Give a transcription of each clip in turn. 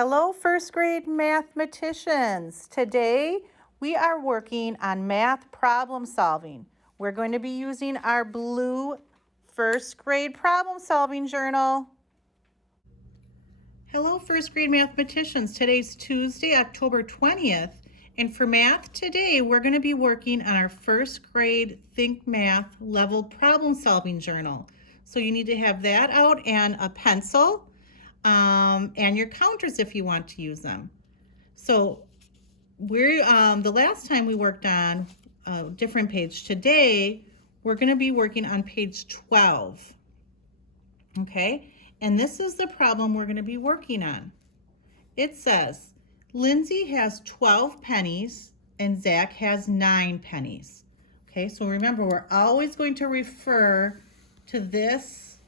Hello, first grade mathematicians. Today we are working on math problem solving. We're going to be using our blue first grade problem solving journal. Hello, first grade mathematicians. Today's Tuesday, October 20th. And for math today, we're going to be working on our first grade Think Math level problem solving journal. So you need to have that out and a pencil. And your counters if you want to use them. So we're the last time we worked on a different page. Today we're going to be working on page 12. Okay, and this is the problem we're going to be working on. It says Lindsay has 12 pennies and Zach has 9 pennies. Okay, so remember, we're always going to refer to this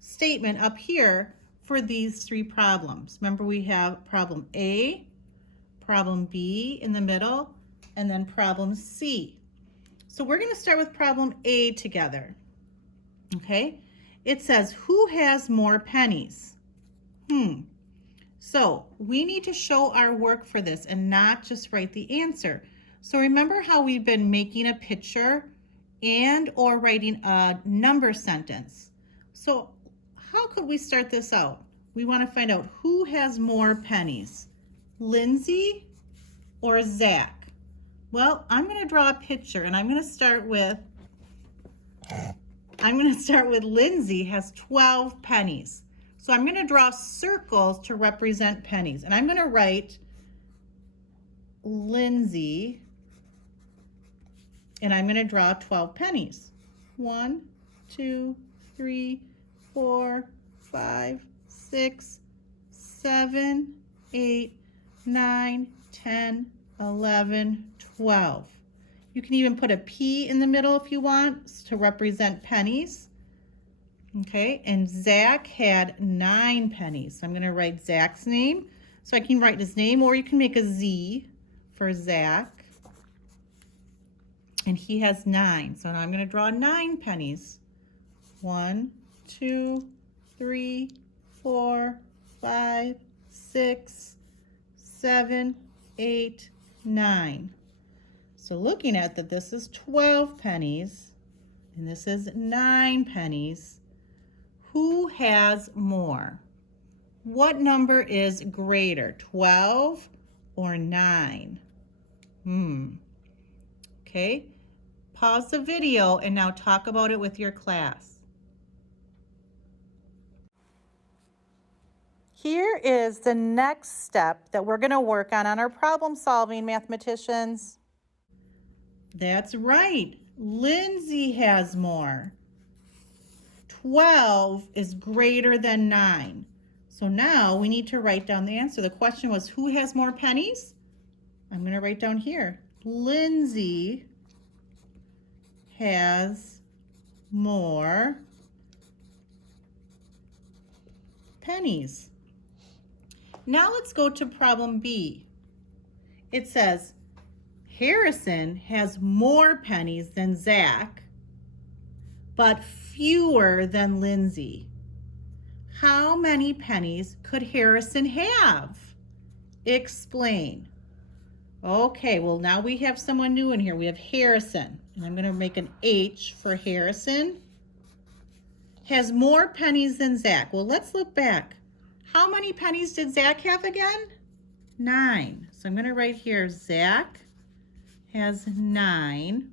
statement up here for these three problems. Remember, we have problem A, problem B in the middle, and then problem C. So we're going to start with problem A together. Okay, it says, who has more pennies? So we need to show our work for this and not just write the answer. So remember how we've been making a picture and or writing a number sentence. So how could we start this out? We want to find out who has more pennies, Lindsay or Zach? Well, I'm going to draw a picture and I'm going to start with Lindsay has 12 pennies. So I'm going to draw circles to represent pennies. And I'm going to write Lindsay and I'm going to draw 12 pennies. 1, 2, 3, 4, 5, 6, 7, 8, 9, 10, 11, 12. You can even put a P in the middle if you want to represent pennies. Okay, and Zach had 9 pennies. So I'm going to write Zach's name. So I can write his name, or you can make a Z for Zach. And he has 9. So now I'm going to draw 9 pennies. 1, 2, 3, 4, 5, 6, 7, 8, 9. So looking at that, this is 12 pennies and this is 9 pennies. Who has more? What number is greater, 12 or 9? Okay, pause the video and now talk about it with your class. Here is the next step that we're going to work on our problem solving, mathematicians. That's right, Lindsay has more. 12 is greater than 9. So now we need to write down the answer. The question was, who has more pennies? I'm going to write down here, Lindsay has more pennies. Now let's go to problem B. It says, Harrison has more pennies than Zach, but fewer than Lindsay. How many pennies could Harrison have? Explain. Okay, well now we have someone new in here. We have Harrison, and I'm going to make an H for Harrison. Has more pennies than Zach. Well, let's look back. How many pennies did Zach have again? 9. So I'm going to write here, Zach has 9.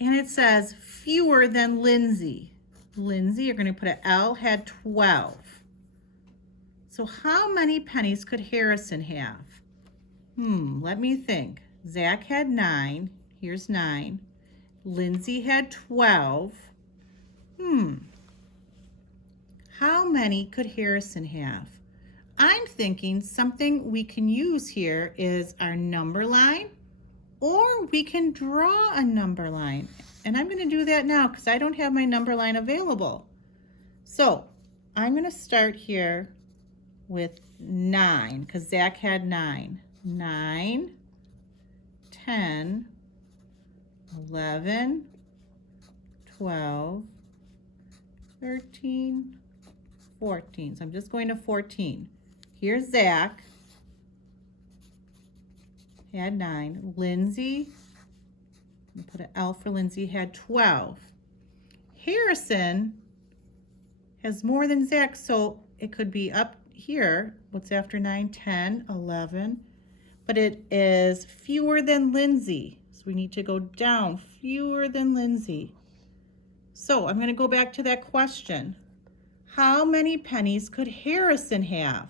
And it says fewer than Lindsay. Lindsay, you're going to put an L, had 12. So how many pennies could Harrison have? Let me think. Zach had 9. Here's 9. Lindsay had 12. How many could Harrison have? I'm thinking something we can use here is our number line, or we can draw a number line. And I'm going to do that now because I don't have my number line available. So I'm going to start here with 9 because Zach had 9. 9, 10, 11, 12, 13, 14. So I'm just going to 14. Here's Zach. Had 9. Lindsay, put an L for Lindsay, had 12. Harrison has more than Zach, so it could be up here. What's after 9? 10, 11. But it is fewer than Lindsay. So we need to go down, fewer than Lindsay. So I'm going to go back to that question. How many pennies could Harrison have?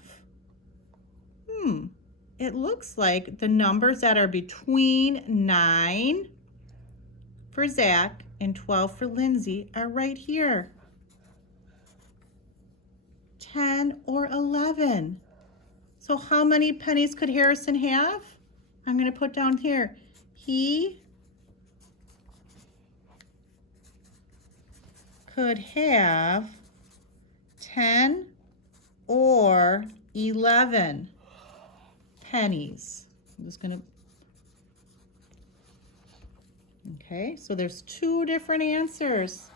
It looks like the numbers that are between 9 for Zach and 12 for Lindsay are right here. 10 or 11. So how many pennies could Harrison have? I'm going to put down here. He could have 10 or 11 pennies. I'm just going to, okay, so there's two different answers.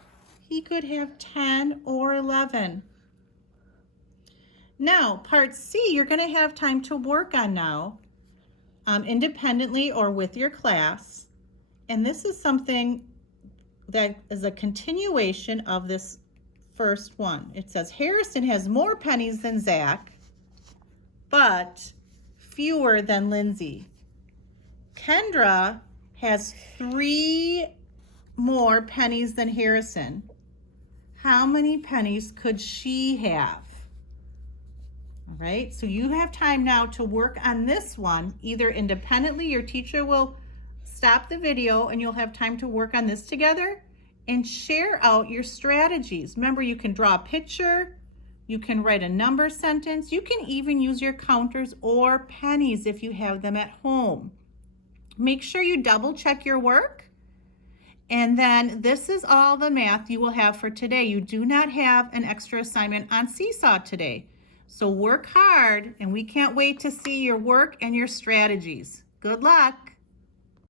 He could have 10 or 11. Now, part C, you're going to have time to work on now, independently or with your class. And this is something that is a continuation of this first one. It says Harrison has more pennies than Zach, but fewer than Lindsay. Kendra has 3 more pennies than Harrison. How many pennies could she have? All right, so you have time now to work on this one, either independently, your teacher will stop the video and you'll have time to work on this together and share out your strategies. Remember, you can draw a picture, you can write a number sentence, you can even use your counters or pennies if you have them at home. Make sure you double check your work. And then this is all the math you will have for today. You do not have an extra assignment on Seesaw today. So work hard, and we can't wait to see your work and your strategies. Good luck.